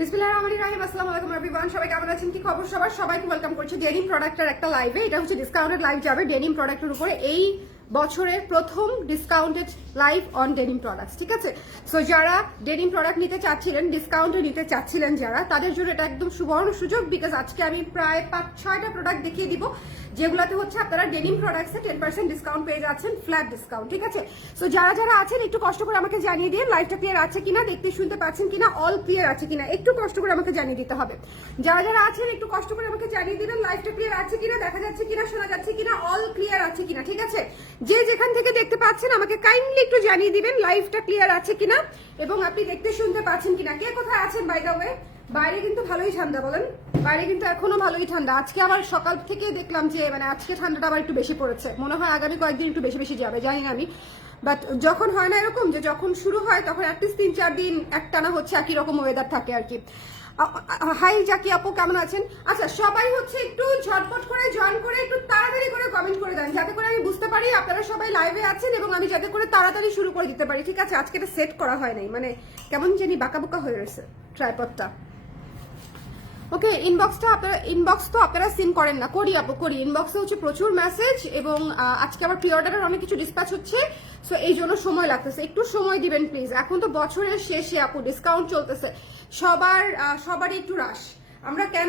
বিসমিল্লাহির রহমানির রহিম। আসসালামু আলাইকুম এভরিওয়ান, সবাই কেমন আছেন, কি খবর সবার? সবাইকে ওয়েলকাম করছি ডেনিম প্রোডাক্টের একটা লাইভে। এটা হচ্ছে ডিসকাউন্টেড লাইভ যাবে ডেনিম প্রোডাক্টের উপরে, এই বছরের প্রথম discounted live on denim products, ঠিক আছে? সো যারা ডেনিম প্রোডাক্ট নিতে চাচ্ছিলেন, ডিসকাউন্টে নিতে চাচ্ছিলেন যারা, তাদের জন্য এটা একদম সুবর্ণ সুযোগ। বিকজ আজকে আমি প্রায় 5-6টা প্রোডাক্ট দেখিয়ে দিব যেগুলোতে হচ্ছে আপনারা ডেনিম প্রোডাক্টসে 10% ডিসকাউন্ট পেয়ে যাচ্ছেন, ফ্ল্যাট ডিসকাউন্ট, ঠিক আছে? সো যারা যারা আছেন একটু কষ্ট করে আমাকে জানিয়ে দিন লাইভটা ক্লিয়ার আছে কিনা, দেখতে শুনতে পাচ্ছেন কিনা, অল ক্লিয়ার আছে কিনা, একটু কষ্ট করে আমাকে জানিয়ে দিতে হবে। যারা যারা আছেন একটু কষ্ট করে আমাকে জানিয়ে দিবেন লাইভটা ক্লিয়ার আছে কিনা, দেখা যাচ্ছে কিনা, শোনা যাচ্ছে কিনা, অল ক্লিয়ার আছে কিনা, ঠিক আছে? যে যেখান থেকে দেখতে পাচ্ছেন আমাকে কাইন্ডলি একটু জানিয়ে দিবেন লাইভটা ক্লিয়ার আছে কিনা এবং আপনি দেখতে শুনতে পাচ্ছেন কিনা। কে কোথায় আছেন বাই দ্য ওয়ে? বাইরে কিন্তু ভালোই ঠান্ডা, বলেন। বাইরে কিন্তু এখনো ভালোই ঠান্ডা। আজকে আবার সকাল থেকে দেখলাম যে আজকে ঠান্ডাটা আবার একটু বেশি পড়েছে, মনে হয় আগামী কয়েকদিন একটু বেশি বেশি যাবে, জানি না আমি। বাট যখন হয় না এরকম যে যখন শুরু হয় তখন অ্যাটলিস্ট 3-4 দিন একটানা হচ্ছে একই রকম ওয়েদার থাকে আর কি। হাই জাকি আপু, কেমন আছেন? আচ্ছা, সবাই হচ্ছে একটু ঝটপট করে জয়েন করে একটু তাড়াতাড়ি করে কমেন্ট করে দেন, যাতে করে আমি বুঝতে পারি আপনারা সবাই লাইভে আছেন এবং আমি যাতে করে তাড়াতাড়ি শুরু করে দিতে পারি, ঠিক আছে? আজকে এটা সেট করা হয় নাই, কেমন জানি বাঁকা বাঁকা হয়ে রয়েছে ট্রাইপডটা। ওকে, ইনবক্স তো আপনারা সিন করেন না। করি আপু, করি। ইনবক্সে হচ্ছে প্রচুর মেসেজ এবং আজকে আবার প্রি অর্ডারের অনেক কিছু ডিসপ্যাচ হচ্ছে, সো এই জন্য সময় লাগতেছে। একটু সময় দিবেন প্লিজ। এখন তো বছরের শেষে আপু, ডিসকাউন্ট চলতেছে, সবারই একটু রাশ। আমরা কেন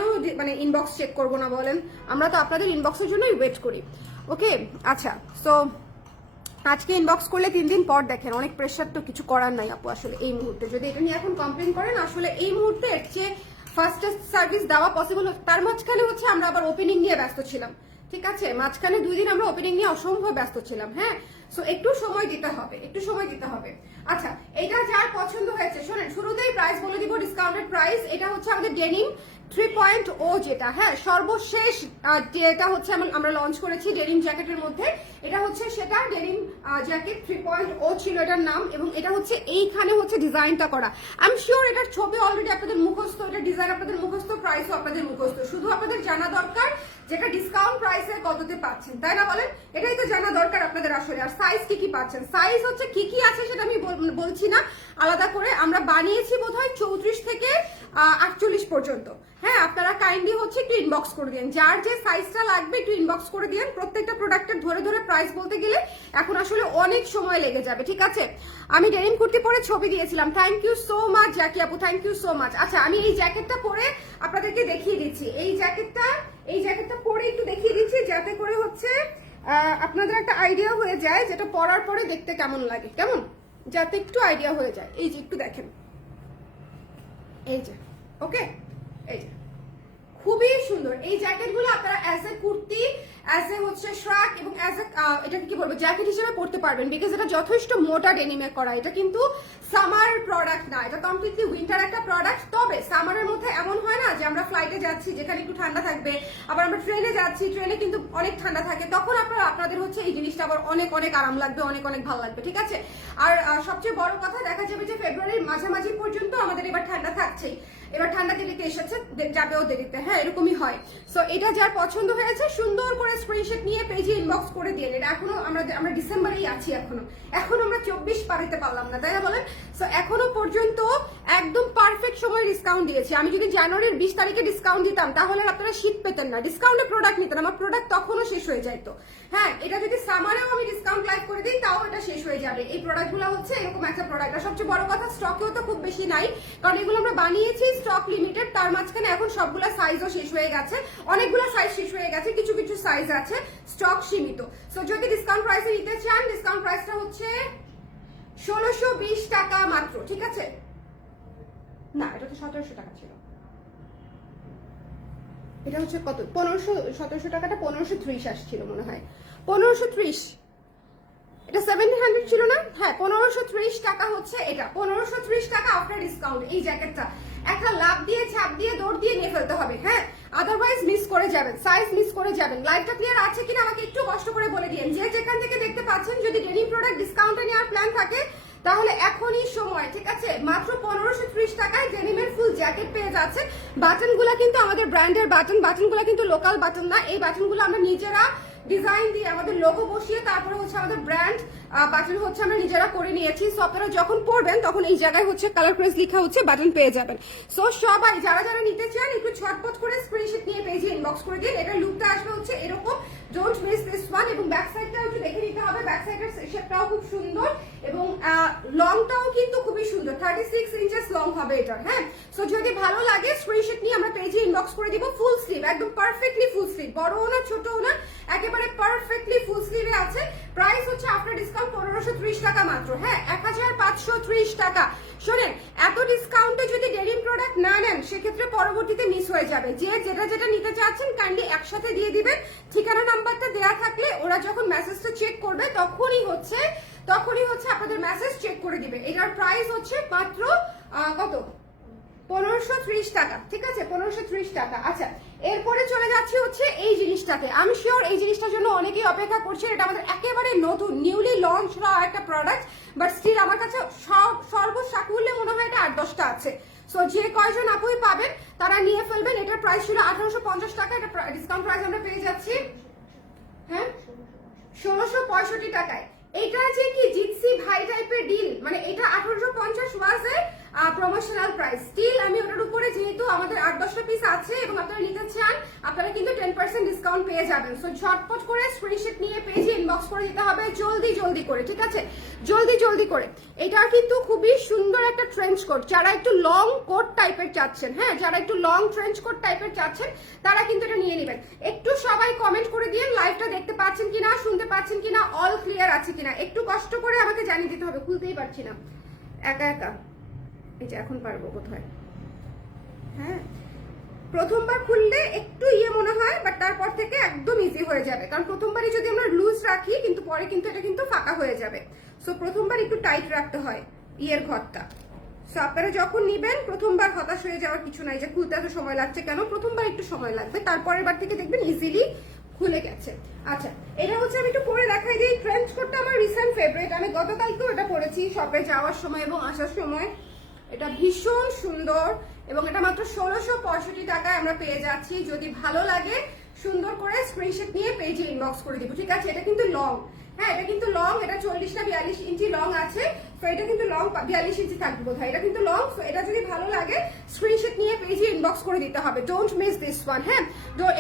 ইনবক্স চেক করবো না বলেন? আমরা তো আপনাদের ইনবক্সের জন্যই ওয়েট করি। ওকে, আচ্ছা, সো আজকে ইনবক্স করলে 3 দিন পর দেখেন, অনেক প্রেশার, তো কিছু করার নাই আপু। আসলে এই মুহূর্তে যদি এটা নিয়ে এখন কমপ্লেন করেন, আসলে এই মুহূর্তে এর চেয়ে ফাস্টেস্ট সার্ভিস দেওয়া পসিবল। তার মাঝখানে হচ্ছে আমরা আবার ওপেনিং নিয়ে ব্যস্ত ছিলাম, ঠিক আছে? মাঝখানে 2 দিন আমরা ওপেনিং নিয়ে অসম্ভব ব্যস্ত ছিলাম, হ্যাঁ। সো একটু সময় দিতে হবে, একটু সময় দিতে হবে। আচ্ছা, এটা যার পছন্দ হয়েছে, শোনেন, শুরুতেই প্রাইস বলে দিব, ডিসকাউন্টেড প্রাইস। এটা হচ্ছে আমাদের ডেনিম 3.0 যেটা, হ্যাঁ, সর্বশেষ যেটা হচ্ছে আমরা লঞ্চ করেছি ডেনিম জ্যাকেটের মধ্যে। এটা হচ্ছে সেটা ডেনিম জ্যাকেট 3.0 ছিল এটার নাম, এবং এটা হচ্ছে এইখানে হচ্ছে ডিজাইনটা করা। আই এম শিওর এটার ছবি অলরেডি আপনাদের মুখস্থ, এটার ডিজাইন আপনাদের মুখস্থ, প্রাইসও আপনাদের মুখস্থ। শুধু আপনাদের জানা দরকার যেটা ডিসকাউন্ট প্রাইসে কততে পাচ্ছেন, তাই না বলেন? এটাই তো জানা দরকার আপনাদের আসলে। আর সাইজ কি কি পাচ্ছেন, সাইজ হচ্ছে কি কি আছে সেটা আমি বলছি না আলাদা করে। আমরা বানিয়েছি বোধহয় 34 থেকে 48 পর্যন্ত, হ্যাঁ। আপনারা কাইন্ডলি হচ্ছে একটু ইনবক্স করে দিন, যার যে সাইজটা লাগবে একটু ইনবক্স করে দিন। প্রত্যেকটা প্রোডাক্টের ধরে ধরে প্রাইস বলতে গেলে এখন আসলে অনেক সময় লেগে যাবে, ঠিক আছে? আমি ডেনিম কুর্তি পরে ছবি দিয়েছিলাম, thank you so much Jaki আপু, থ্যাংক ইউ সো মাচ। আচ্ছা, আমি এই জ্যাকেটটা পরে আপনাদেরকে দেখিয়ে দিচ্ছি। এই জ্যাকেটটা পরে একটু দেখিয়ে দিচ্ছি, যাতে করে হচ্ছে আপনাদের একটা আইডিয়া হয়ে যায় যেটা পরার পরে দেখতে কেমন লাগে, কেমন, যাতে একটু আইডিয়া হয়ে যায়। এই যে একটু দেখেন, এই যে, ওকে, এই যে খুবই সুন্দর এই জ্যাকেটগুলো। আপনারা as a kurti, as a হচ্ছে শ্রাক এবং অ্যাজ এ এটাকে কি বলবো, জ্যাকেট হিসেবে পড়তে পারবেন, বিকজ এটা যথেষ্ট মোটা ডেনিমে করা। এটা কিন্তু সামার প্রোডাক্ট না, এটা কমপ্লিটলি উইন্টার একটা প্রোডাক্ট। তবে সামারের মধ্যে এমন হয় না যে আমরা ফ্লাইটে যাচ্ছি যেখানে একটু ঠান্ডা থাকবে, আবার আমরা ট্রেনে যাচ্ছি, ট্রেনে কিন্তু অনেক ঠান্ডা থাকে, তখন আপনাদের হচ্ছে এই জিনিসটা আবার অনেক অনেক আরাম লাগবে, অনেক অনেক ভালো লাগবে, ঠিক আছে? আর সবচেয়ে বড় কথা, দেখা যাবে যে ফেব্রুয়ারির মাঝামাঝি পর্যন্ত আমাদের এবার ঠান্ডা থাকছেই। এবার ঠান্ডা দেরিতে এসেছে, যাবেও দেরিতে, হ্যাঁ, এরকমই হয়। সো এটা যার পছন্দ হয়েছে সুন্দর করে স্ক্রিনশট নিয়ে পেজে ইনবক্স করে দিয়ে। এটা এখনো আমরা ডিসেম্বরেই আছি, এখন আমরা 24 পার হতে পারলাম না, তাই না বলেন? সো এখনো পর্যন্ত একদম পারফেক্ট সময় ডিসকাউন্ট দিয়েছি। আমি যদি জানুয়ারির 20 তারিখে ডিসকাউন্ট দিতাম তাহলে আপনারা শীত পেতেন না, ডিসকাউন্টে প্রোডাক্ট নিতেন, আমার প্রোডাক্ট তখনও শেষ হয়ে যাইতো। হ্যাঁ, এটা যদি সামারেও আমি ডিসকাউন্ট লাইভ করে দিই তাও এটা শেষ হয়ে যাবে। এই প্রোডাক্টগুলো হচ্ছে এরকম একটা প্রোডাক্ট। আর সবচেয়ে বড় কথা, স্টকেও তো খুব বেশি নাই, কারণ এগুলো আমরা বানিয়েছি স্টক লিমিটেড। তার মাঝখানে এখন সবগুলা সাইজও শেষ হয়ে গেছে, অনেকগুলো সাইজ শেষ হয়ে গেছে, কিছু কিছু সাইজ আছে, স্টক সীমিত। সো যদি ডিসকাউন্ট প্রাইসে নিতে চান, ডিসকাউন্ট প্রাইসটা হচ্ছে 1620 টাকা মাত্র, ঠিক আছে? না, এটা তো 1700 টাকা ছিল। এটা হচ্ছে কত, 1700 টাকাটা 1530 আসছিল মনে হয়, 1530। এটা 700 ছিল না? হ্যাঁ, 1530 টাকা হচ্ছে এটা, 1530 টাকা আফটার ডিসকাউন্ট। এই জ্যাকেটটা একটা লাভ দিয়ে, ছাপ দিয়ে, দৌড় দিয়ে নিয়ে ফেলতে হবে, হ্যাঁ, আদারওয়াইজ মিস করে যাবেন, সাইজ মিস করে যাবেন। লাইভটা ক্লিয়ার আছে কিনা আমাকে একটু কষ্ট করে বলে দিন, যে যেখান থেকে দেখতে পাচ্ছেন। যদি ডেনিম প্রোডাক্ট ডিসকাউন্টে নেওয়ার প্ল্যান থাকে তাহলে এখনই সময়, ঠিক আছে? মাত্র 1530 টাকায় ডেনিমের ফুল জ্যাকেট পেয়ে যাচ্ছে। বাটনগুলো কিন্তু আমাদের ব্র্যান্ডের বাটনগুলো কিন্তু লোকাল বাটন না, এই বাটনগুলো আমরা নিজেরা ডিজাইন দিয়ে আমাদের লোগো বসিয়ে তারপরে হচ্ছে আমাদের ব্র্যান্ড বাটন হচ্ছে আমরা নিজেরা করে নিয়েছি। সো আপনারা যখন পড়বেন তখন এই জায়গায় হচ্ছে কালার ক্রেজ লেখা হচ্ছে বাটন পেয়ে যাবেন। সো সবাই যারা যারা নিতে চান একটু ঝটপট করে স্ক্রিনশট নিয়ে পেজে ইনবক্স করে দিন। এটা লুকটা আসবে হচ্ছে এরকম, ডোন্ট মিস দিস ওয়ান। এবং ব্যাক সাইডটাও একটু দেখে নিতে হবে, ব্যাক সাইডের শেপটাও খুব সুন্দর এবং লংটাও কিন্তু খুবই সুন্দর, 36 ইঞ্চেস লং হবে এটা। হ্যাঁ, সো যদি ভালো লাগে স্ক্রিনশট নিয়ে আমরা পেজে ইনবক্স করে দিব। ফুল স্লিভ, একদম পারফেক্টলি ফুল স্লিভ, বড়ও না ছোটও না, একেবারে পারফেক্টলি ফুল স্লিভে আছে। প্রাইস হচ্ছে আফটার ডিসকাউন্ট 1530 টাকা মাত্র। হ্যাঁ, 1530 টাকা। শোনেন, এত ডিসকাউন্টে যদি ডেনিম প্রোডাক্ট না নেন সেক্ষেত্রে পরবর্তীতে মিস হয়ে যাবে। যে যেটা যেটা নিতে চাচ্ছেন কাইন্ডলি একসাথে দিয়ে দিবেন। ঠিকানা নাম্বারটা দেওয়া থাকলে ওরা যখন মেসেজটা চেক করবে তখনই হচ্ছে আপনাদের মেসেজ চেক করে দিবে। এটার প্রাইস হচ্ছে মাত্র কত, 1530 টাকা। ঠিক আছে, 1530 টাকা। আচ্ছা, এরপরে চলে যাচ্ছি হচ্ছে এই জিনিসটাতে। আমি শিওর এই জিনিসটার জন্য অনেকেই অপেক্ষা করছেন। এটা আমাদের একেবারে নতুন নিউলি লঞ্চ হওয়া একটা প্রোডাক্ট, বাট স্টিল আমার কাছে সর্বসাকুল্যে মনে হয় এটা 8-10টা আছে। সো যে কয়জন আপুই পাবেন তারা নিয়ে ফেলবেন। এটার প্রাইস ছিল 1850 টাকা, এটা ডিসকাউন্ট প্রাইস আমরা পেয়ে যাচ্ছি হ্যাঁ 1665 টাকায়। এটা যে কি জিতসি ভাই টাইপের ডিল, মানে এটা 1850 ওয়াজ এ প্রমোশনাল প্রাইস। স্টিল আমি ওটার উপরে যেহেতু আমাদের 8-10টা পিস আছে এবং আপনারা নিতে চান, আপনারা কিন্তু 10% ডিসকাউন্ট পেয়ে যাবেন। সো ঝটপট করে স্ক্রিনশট নিয়ে পেজে ইনবক্স করে দিতে হবে, জলদি জলদি করে। ঠিক আছে, জলদি জলদি করে। এটা কিন্তু খুবই সুন্দর একটা ট্রেঞ্চ কোট, যারা একটু লং কোট টাইপের চাচ্ছেন, হ্যাঁ যারা একটু লং ট্রেঞ্চ কোট টাইপের চাচ্ছেন তারা কিন্তু এটা নিয়ে নেবেন। একটু সবাই কমেন্ট করে দিন লাইভটা দেখতে পাচ্ছেন কিনা, শুনতে পাচ্ছেন কিনা, অল ক্লিয়ার আছে কিনা, একটু কষ্ট করে আমাকে জানিয়ে দিতে হবে। খুলতেই পারছি না একা একা, এই যে এখন পারবো কোথায়। হ্যাঁ, প্রথমবার খুললে একটু মনে হয়, বাট তারপর থেকে একদম ইজি হয়ে যাবে। কারণ প্রথমবারই যদি আমরা লুজ রাখি কিন্তু পরে কিন্তু এটা কিন্তু ফাঁকা হয়ে যাবে। সো প্রথমবার একটু টাইট রাখতে হয় ঘরটা। সো আপনারা যখন নিবেন প্রথমবার হতাশ হয়ে যাওয়ার কিছু নাই যে খুলতে এত সময় লাগছে কেন, প্রথমবার একটু সময় লাগবে, তারপরের বার থেকে দেখবেন ইজিলি খুলে গেছে। আচ্ছা, এটা হচ্ছে আমি একটু পরে দেখাই দিই। ট্রেঞ্চ কোটটা আমার রিসেন্ট ফেভারিট, আমি গতকালকেও এটা পরেছি শপে যাওয়ার সময় এবং আসার সময়। এটা ভীষণ সুন্দর এবং এটা মাত্র 1665 টাকায় আমরা পেয়ে যাচ্ছি। যদি ভালো লাগে সুন্দর করে স্ক্রিনশট নিয়ে পেজে ইনবক্স করে দিব। ঠিক আছে, এটা কিন্তু লং, হ্যাঁ এটা কিন্তু লং, এটা 40 না 42 ইঞ্চি লং আছে। তো এটা কিন্তু লং 42 ইঞ্চি থাকবে বোধহয়, এটা কিন্তু লং। তো এটা যদি ভালো লাগে স্ক্রিনশট নিয়ে পেজে ইনবক্স করে দিতে হবে, ডোন্ট মিস দিস ওয়ান। হ্যাঁ,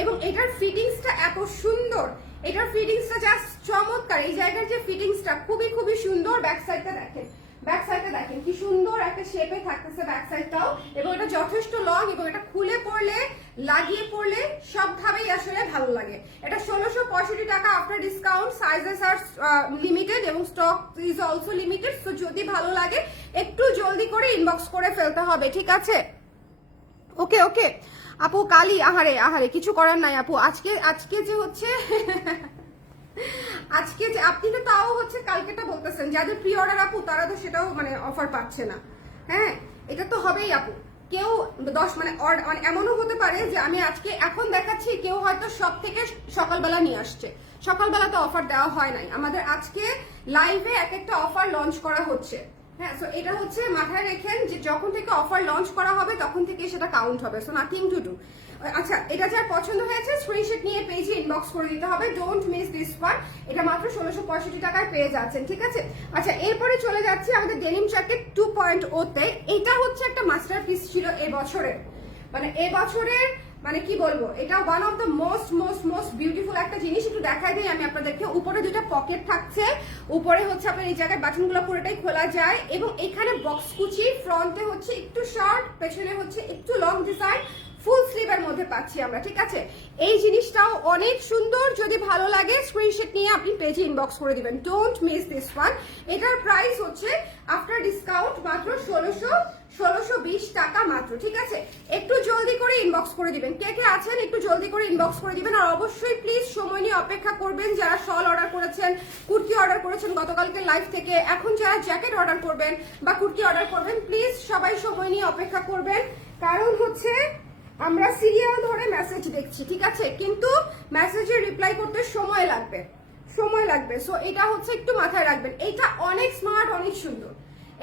এবং এটার ফিটিংসটা এত সুন্দর, এটার ফিটিংসটা জাস্ট চমৎকার। এই জায়গার যে ফিটিংসটা খুবই খুবই সুন্দর। ব্যাক সাইডটা দেখেন, ব্যাক সাইডটা দেখেন কি সুন্দর একটা শেপে থাকতেছে ব্যাক সাইডটাও, এবং এটা যথেষ্ট লং এবং এটা খুলে পড়লে লাগিয়ে পড়লে সবভাবেই আসলে ভালো লাগে। এটা 1665 টাকা after discount. Sizes are limited এবং stock is also limited. So যদি ভালো লাগে একটু জলদি করে ইনবক্স করে ফেলতে হবে। ঠিক আছে, ওকে ওকে আপু। কালি আহারে আহারে, কিছু করার নাই আপু। আজকে যে হচ্ছে আজকে যে আপনি তো তাও হচ্ছে কালকেটা বলতেছেন, যাদের প্রি অর্ডার আপু তারা তো সেটাও মানে অফার পাচ্ছে না। হ্যাঁ, এটা তো হবেই আপু। কেউ 10 মানে এমনও হতে পারে যে আমি আজকে এখন দেখাচ্ছি, কেউ হয়তো সব থেকে সকালবেলা নিয়ে আসছে, সকালবেলা তো অফার দেওয়া হয় নাই। আমাদের আজকে লাইভে এক একটা অফার লঞ্চ করা হচ্ছে। হ্যাঁ, সো এটা হচ্ছে মাথায় রেখেন যে যখন থেকে অফার লঞ্চ করা হবে তখন থেকে সেটা কাউন্ট হবে। So nothing to do. আচ্ছা, এটা যার পছন্দ হয়েছে স্ক্রিনশট নিয়ে পেজে ইনবক্স করে দিতে হবে, ডোন্ট মিস দিস ওয়ান। এটা মাত্র 1665 টাকায় পেয়ে যাচ্ছেন। ঠিক আছে, আচ্ছা এরপরে চলে যাচ্ছি আমাদের ডেনিম জ্যাকেট 2.0 তে। এটা হচ্ছে একটা মাস্টারপিস ছিল এবছরের, মানে এবছরের মানে কি বলবো, এটা one of the most most most beautiful একটা জিনিস। একটু দেখাই দিই আমি আপনাদেরকে। উপরে দুটো পকেট থাকছে, উপরে হচ্ছে আপনার এই জায়গায় বাটনগুলো পুরোটাই খোলা যায় এবং এখানে বক্স কুচি, ফ্রন্টে হচ্ছে একটু শর্ট, পেছনে হচ্ছে একটু লং ডিজাইন, ফুল স্লিভের মধ্যে পাচ্ছি আমরা। ঠিক আছে, এই জিনিসটাও অনেক সুন্দর। যদি ভালো লাগে স্ক্রিনশট নিয়ে আপনি পেজে ইনবক্স করে দিবেন, ডোন্ট মিস দিস ওয়ান। এটার প্রাইস হচ্ছে আফটার ডিসকাউন্ট মাত্র 1620 টাকা মাত্র। ঠিক আছে, একটু জলদি করে ইনবক্স করে দিবেন। কে কে আছেন একটু জলদি করে ইনবক্স করে দিবেন। আর অবশ্যই প্লিজ সময় নিয়ে অপেক্ষা করবেন, যারা শল অর্ডার করেছেন, কুর্তি অর্ডার করেছেন গতকালকে লাইভ থেকে, এখন যারা জ্যাকেট অর্ডার করবেন বা কুর্তি অর্ডার করবেন, প্লিজ সবাই সময় নিয়ে অপেক্ষা করবেন। কারণ হচ্ছে আমরা সিরিয়াল ধরে মেসেজ দেখছি, ঠিক আছে, কিন্তু মেসেজে রিপ্লাই করতে সময় লাগবে। সো এটা হচ্ছে একটু মাথায় রাখবেন। এটা অনেক স্মার্ট, অনেক সুন্দর,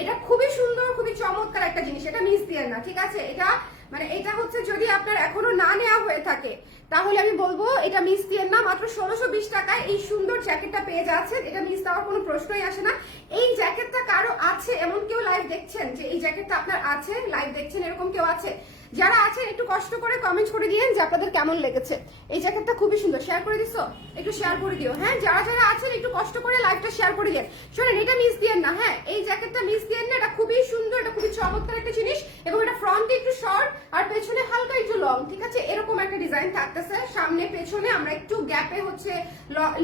এটা খুবই সুন্দর, খুবই চমৎকার একটা জিনিস, এটা মিস দিয়ে না। ঠিক আছে, এটা মানে এটা হচ্ছে যদি আপনার এখনো না নেওয়া হয়ে থাকে তাহলে আমি বলবো এটা মিস দিয়েন না। মাত্র 1620 টাকায় এই সুন্দর জ্যাকেটটা পেয়ে যাচ্ছেন, এটা মিস দেওয়ার কোনো প্রশ্নই আসে না। এই জ্যাকেটটা কারো আছে এমন কেউ লাইভ দেখছেন যে এই জ্যাকেটটা আপনার আছে, লাইভ দেখছেন এরকম কেউ আছে? যারা আছেন একটু কষ্ট করে কমেন্ট করে দিয়েন যে আপনাদের কেমন লেগেছে। এই জ্যাকেটটা খুবই সুন্দর, শেয়ার করে দিছো, একটু শেয়ার করে দিও। হ্যাঁ, যারা যারা আছেন একটু কষ্ট করে লাইভটা শেয়ার করে দিন। শোনেন, এটা মিস দিয়েন না। হ্যাঁ, এই জ্যাকেটটা মিস দিয়েন না, এটা খুবই সুন্দর, এটা খুবই চমৎকার একটা জিনিস। এবং এটা ফ্রন্টে একটু শর্ট আর পেছনে হালকা একটু লং, ঠিক আছে? এরকম একটা ডিজাইন থাকতেছে, সামনে পেছনে আমরা একটু গ্যাপে হচ্ছে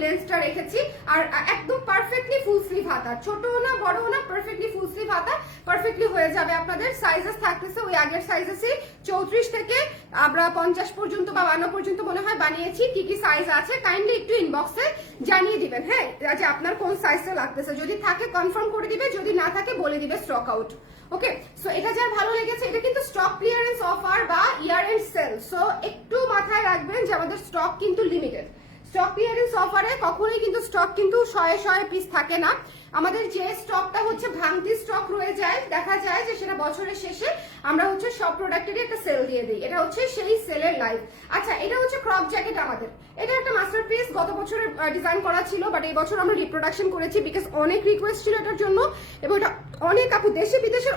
লেন্সটা রেখেছি। আর একদম পারফেক্টলি ফুল স্লিভ হাতা, ছোটও না বড়ও না, পারফেক্টলি ফুল স্লিভ হাতা পারফেক্টলি হয়ে যাবে। আপনাদের সাইজেস থাকতেছে ওই আগের সাইজেসই, 34 থেকে আমরা 50 পর্যন্ত বা 52 পর্যন্ত মনে হয় বানিয়েছি। কি কি সাইজ আছে কাইন্ডলি একটু ইনবক্সে জানিয়ে দিবেন। হ্যাঁ, যে আপনার কোন সাইজটা লাগতেছে, যদি থাকে কনফার্ম করে দিবে, যদি না থাকে বলে দিবে স্টক আউট। ওকে, সো এটা যার ভালো লেগেছে, এটা কিন্তু স্টক ক্লিয়ারেন্স অফার বা ইয়ার এন্ড সেল, সো একটু মাথায় রাখবেন যে আমাদের স্টক কিন্তু লিমিটেড। স্টক ক্লিয়ারেন্স অফারে কখনোই কিন্তু স্টক কিন্তু শয়ে পিস থাকে না। আমাদের যে স্টকটা হচ্ছে ভাঙতি স্টক রয়ে যায়, দেখা যায় যে সেটা বছরের শেষে আমরা হচ্ছে সব প্রোডাক্টেরই একটা সেল দিয়ে দিই। এটা হচ্ছে সেই সেলের লাইভ। আচ্ছা, এটা হচ্ছে ক্রপ জ্যাকেট আমাদের। এটা একটা মাস্টারপিস, গত বছরের ডিজাইন করা ছিল, বাট এই বছর আমরা রিপ্রোডাকশন করেছি বিকজ অনেক রিকোয়েস্ট ছিল এটার জন্য এবং এটা অনেক আপু দেশে বিদেশের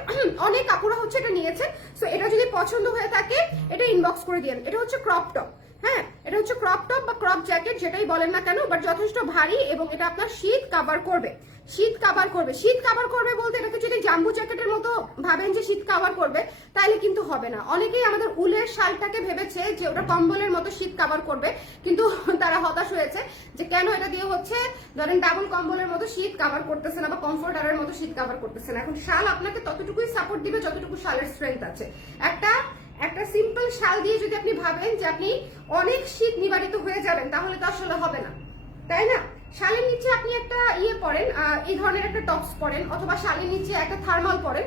অনেক আপুরা হচ্ছে এটা নিয়েছে। সো এটা যদি পছন্দ হয়ে থাকে এটা ইনবক্স করে দিন। এটা হচ্ছে ক্রপ টপ। হ্যাঁ, এটা হচ্ছে ক্রপ টপ বা ক্রপ জ্যাকেট যেটাই বলেন না কেন, বাট যথেষ্ট ভারী এবং এটা আপনার শীত কাভার করবে। শীত কাভার করবে, শীত কাভার করবে বলতে এটাকে যদি জাম্বু জ্যাকেটের মতো ভাবেন যে শীত কাভার করবে, তাইলে কিন্তু হবে না। অনেকেই আমাদের উলের শালটাকে ভেবেছে যে ওটা কম্বলের মতো শীত কাভার করবে, কিন্তু তারা হতাশ হয়েছে যে কেন এটা দিয়ে হচ্ছে ধরেন ডাবল কম্বলের মতো শীত কাভার করতেছে না বা কমফোর্টারের মতো শীত কাভার করতেছে না। এখন শাল আপনাকে ততটুকুই সাপোর্ট দিবে যতটুকু শালের স্ট্রেংথ আছে। একটা সিম্পল শাল দিয়ে যদি আপনি ভাবেন যে আপনি অনেক শীত নিবারিত হয়ে যাবেন, তাহলে তো আসলে হবে না, তাই না? শালের নিচে আপনি একটা পরেন, এই ধরনের একটা টপস পরেন, অথবা শালের নিচে একটা থার্মাল পরেন,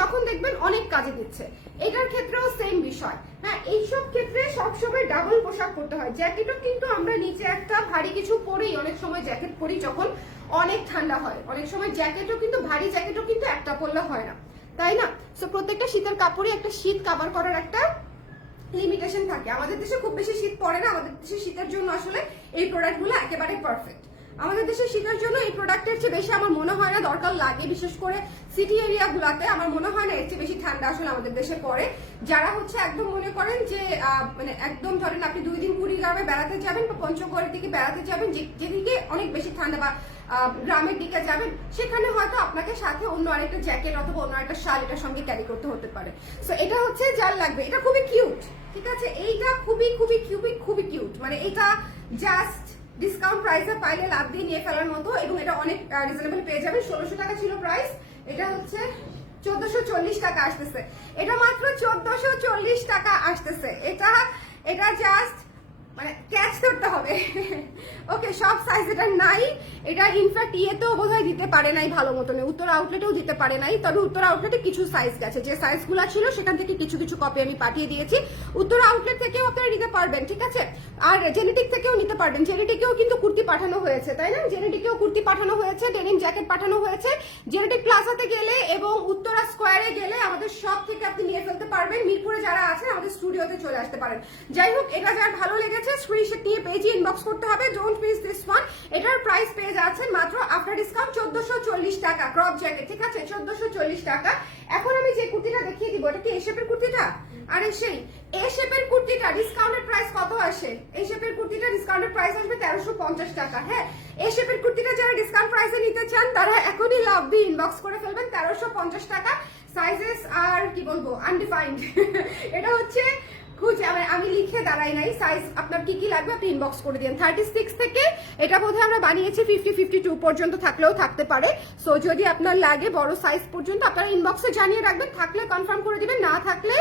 তখন দেখবেন অনেক কাজে দিচ্ছে। এটার ক্ষেত্রেও সেম বিষয়। হ্যাঁ, এইসব ক্ষেত্রে সবসময় ডাবল পোশাক করতে হয়। জ্যাকেটও কিন্তু আমরা নিচে একটা ভারী কিছু পরেই অনেক সময় জ্যাকেট পরি যখন অনেক ঠান্ডা হয়। অনেক সময় জ্যাকেটও কিন্তু ভারী জ্যাকেটও কিন্তু একটা পরলে হয় না, তাই না? সো প্রত্যেকটা শীতের কাপড়ই একটা শীত কাভার করার একটা লিমিটেশন থাকে। আমাদের দেশে খুব বেশি শীত পড়ে না, আমাদের দেশে শীতের জন্য আসলে এই প্রোডাক্টগুলো একেবারে পারফেক্ট। আমাদের দেশে শীতের জন্য এই প্রোডাক্টের চেয়ে বেশি আমার মনে হয় না দরকার লাগে, বিশেষ করে সিটি এরিয়াগুলোতে আমার মনে হয় না এর চেয়ে বেশি ঠান্ডা আসলে আমাদের দেশে পড়ে। যারা হচ্ছে একদম মনে করেন যে মানে একদম ধরেন আপনি 2 দিন কুড়িগ্রামে বেড়াতে যাবেন বা পঞ্চগড়ের দিকে বেড়াতে যাবেন, যেদিকে অনেক বেশি ঠান্ডা, বা গ্রামের দিকে যাবেন, সেখানে হয়তো আপনাকে সাথে অন্য আরেকটা জ্যাকেট অথবা অন্য একটা শাল এটার সঙ্গে ক্যারি করতে হতে পারে। সো এটা হচ্ছে যার লাগবে। এটা খুবই কিউট, ঠিক আছে? এইটা খুবই খুবই খুবই কিউট, মানে এটা জাস্ট ডিসকাউন্ট প্রাইসে পাইলে লাভ দিয়ে নিয়ে ফেলার মতো, এবং এটা অনেক রিজনেবল পেয়ে যাবেন। 1600 টাকা ছিল প্রাইস, এটা হচ্ছে 1440 টাকা আসতেছে। এটা মাত্র 1440 টাকা আসতেছে। এটা জাস্ট মানে ক্যাচ করতে হবে। ওকে, সব সাইজ এটা নাই। এটা ইনফ্যাক্ট ইয়েতেও বোধহয় দিতে পারে নাই ভালো মতন, উত্তর আউটলেটেও দিতে পারে নাই। তবে উত্তর আউটলেটে কিছু সাইজ গেছে, যে সাইজগুলো ছিল সেখান থেকে কিছু কিছু কপি আমি পাঠিয়ে দিয়েছি। উত্তর আউটলেট থেকেও আপনারা নিতে পারবেন, ঠিক আছে? আর জেনেটিক থেকেও নিতে পারবেন। জেনেটিকেও কিন্তু কুর্তি পাঠানো হয়েছে, তাই না? জেনেটিকেও কুর্তি পাঠানো হয়েছে, ডেনিম জ্যাকেট পাঠানো হয়েছে। জেনেটিক প্লাজাতে গেলে এবং উত্তরা স্কোয়ারে গেলে আমাদের সব থেকে আপনি নিয়ে ফেলতে পারবেন। মিরপুরে যারা আছেন আমাদের স্টুডিওতে চলে আসতে পারেন। যাই হোক, এটা যার ভালো লেগেছে স্ক্রিনশট নিয়ে পেজে ইনবক্স করতে হবে, ডোন্ট মিস দিস ওয়ান। এটার প্রাইস পেয়ে যাচ্ছেন মাত্র আফটার ডিসকাউন্ট 1440 টাকা। ক্রপ জ্যাকেট, ঠিক আছে? 1440 টাকা। এখন আমি যে কুর্তিটা দেখিয়ে দিব, এটা কি এ শেপের কুর্তিটা? আরে সেই এ শেপের কুর্তিটা ডিসকাউন্টেড প্রাইস কত আসে? এই শেপের কুর্তিটা ডিসকাউন্টেড প্রাইস আসবে 1350 টাকা। হ্যাঁ, এই শেপের কুর্তিটা যারা ডিসকাউন্ট প্রাইসে নিতে চান তারা এখনই লাভ দিয়ে ইনবক্স করে ফেলবেন। 1350 টাকা। সাইজেস আর কি বলবো, আনডিফাইন্ড। এটা হচ্ছে আমি লিখে দাঁড়াই নাই। সাইজ আপনার কি কি লাগবে আপনি ইনবক্স করে দিন। 36 থেকে এটা বোধহয় আমরা বানিয়েছি 50-52 পর্যন্ত, থাকলেও থাকতে পারে। সো যদি আপনার লাগে বড় সাইজ পর্যন্ত আপনারা ইনবক্সে জানিয়ে রাখবেন, থাকলে কনফার্ম করে দিবেন, না থাকলে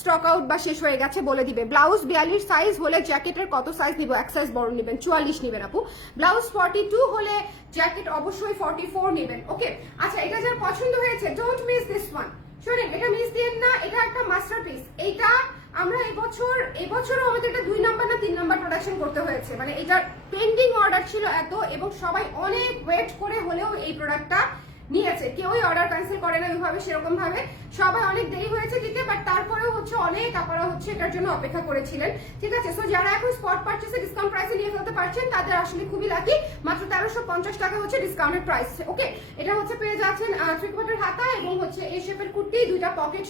স্টক আউট বা শেষ হয়ে গেছে বলে দিবে। ব্লাউজ 42 সাইজ হলে জ্যাকেটের কত সাইজ দিব? এক সাইজ বড় নেবেন, 44 নেবেন আপু। ব্লাউজ 42 হলে জ্যাকেট অবশ্যই 44 নেবেন। ওকে, আচ্ছা, এটা যার পছন্দ হয়েছে ডোন্ট মিস দিস ওয়ান। শোনেন, এটা মিস দিয়েন না, এটা একটা মাস্টারপিস। এইটা আমরা এবছরও আমাদের এটা 2 নাম্বার না 3 নাম্বার প্রোডাকশন করতে হয়েছে, মানে এটার পেন্ডিং অর্ডার ছিল এত, এবং সবাই অনেক ওয়েট করে হলেও এই প্রোডাক্টটা নিয়েছে, কেউই অর্ডার ক্যান্সেল করে না ওইভাবে সেরকম ভাবে, সবাই অনেক দেরি হয়েছে দিতে, বাট তারপরেও হচ্ছে অনেক আপনারা হচ্ছে এটার জন্য অপেক্ষা করেছিলেন, ঠিক আছে। সো যারা এখন স্পট পারচেসে ডিসকাউন্ট প্রাইসে নিয়ে ফেলতে পারছেন তাদের আসলে খুবই লাকি, মাত্র 1350 টাকা হচ্ছে ডিসকাউন্টের প্রাইস। ওকে, এটা হচ্ছে পেয়ে যাচ্ছেন 3/4 হাতা এবং হচ্ছে এই শেপের কুর্তি, দুইটা পকেট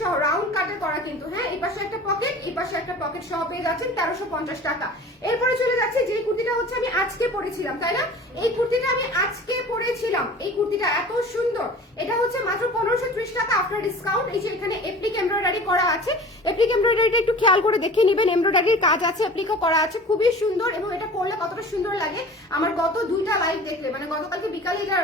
সহ রাউন্ড কাটে করা কিন্তু, হ্যাঁ, এই পাশে একটা পকেট, এই পাশে একটা পকেট সহ পেয়ে যাচ্ছেন 1350 টাকা। এরপরে চলে যাচ্ছে যে কুর্তিটা হচ্ছে আমি আজকে পরেছিলাম, তাই না, এই কুর্তিটা আমি আজকে পরেছিলাম, এই কুর্তিটা এত সুন্দর, এটা হচ্ছে মাত্র 1530 টাকা আফটার ডিসকাউন্ট। এই যে এখানে এপ্লিক এমব্রয়ডারি করা আছে, এপ্লিক এমব্রয়ডারিটা একটু খেয়াল করে দেখে নেবেন, এমব্রয়ডারির কাজ আছে, এপ্লিকও করা আছে, খুবই সুন্দর, এবং এটা পরলে কতটা সুন্দর লাগে আমার গত দুইটা লাইভ দেখলে, মানে গতকালকে বিকালে এটা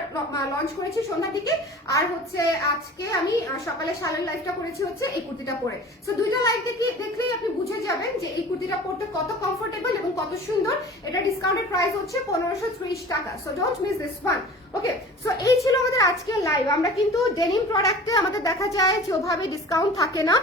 লঞ্চ করেছি সন্ধ্যার দিকে, আর হচ্ছে আজকে আমি সকালে শালের লাইভটা করেছি হচ্ছে এই কুর্তিটা পরে। সো দুইটা লাইভ দেখলেই আপনি বুঝে যাবেন যে এই কুর্তিটা পরতে কত কমফোর্টেবল এবং কত সুন্দর। এটা ডিসকাউন্টেড প্রাইস হচ্ছে 1530 টাকা। So don't miss this one. Okay, so এই ছিল আমাদের আজকের লাইভ। আমরা কিন্তু ডেনিম প্রোডাক্টে আমাদের দেখা যায় যে ওভাবে ডিসকাউন্ট থাকে না,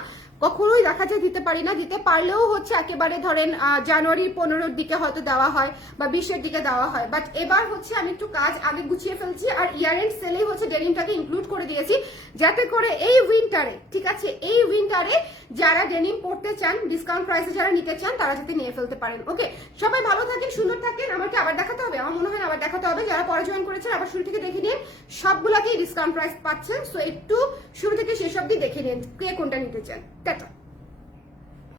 কখনোই দেখা যায় দিতে পারি না, দিতে পারলেও হচ্ছে একেবারে ধরেন জানুয়ারি 15-র দিকে হয়তো দেওয়া হয় বা 20-এর দিকে দেওয়া হয়, বাট এবার হচ্ছে আমি একটু কাজ আগে গুছিয়ে ফেলছি, আর ইয়ার এন্ড সেলেই হচ্ছে ডেনিমটাকে ইনক্লুড করে দিয়েছি, যাতে করে এই উইন্টারে, ঠিক আছে, এই উইন্টারে যারা ডেনিম পড়তে চান ডিসকাউন্ট প্রাইসে যারা নিতে চান তারা যাতে নিয়ে ফেলতে পারেন। ওকে, সবাই ভালো থাকেন, সুন্দর থাকেন। আমাকে আবার দেখাতে হবে, আমার মনে হয় আবার দেখাতে হবে, যারা পরে জয়েন করেছেন আবার শুরু থেকে দেখে নিন, সবগুলাকেই ডিসকাউন্ট প্রাইস পাচ্ছেন। সো একটু শুরু থেকে শেষ অবধি দেখে নিন কে কোনটা নিতে চান। টাটা।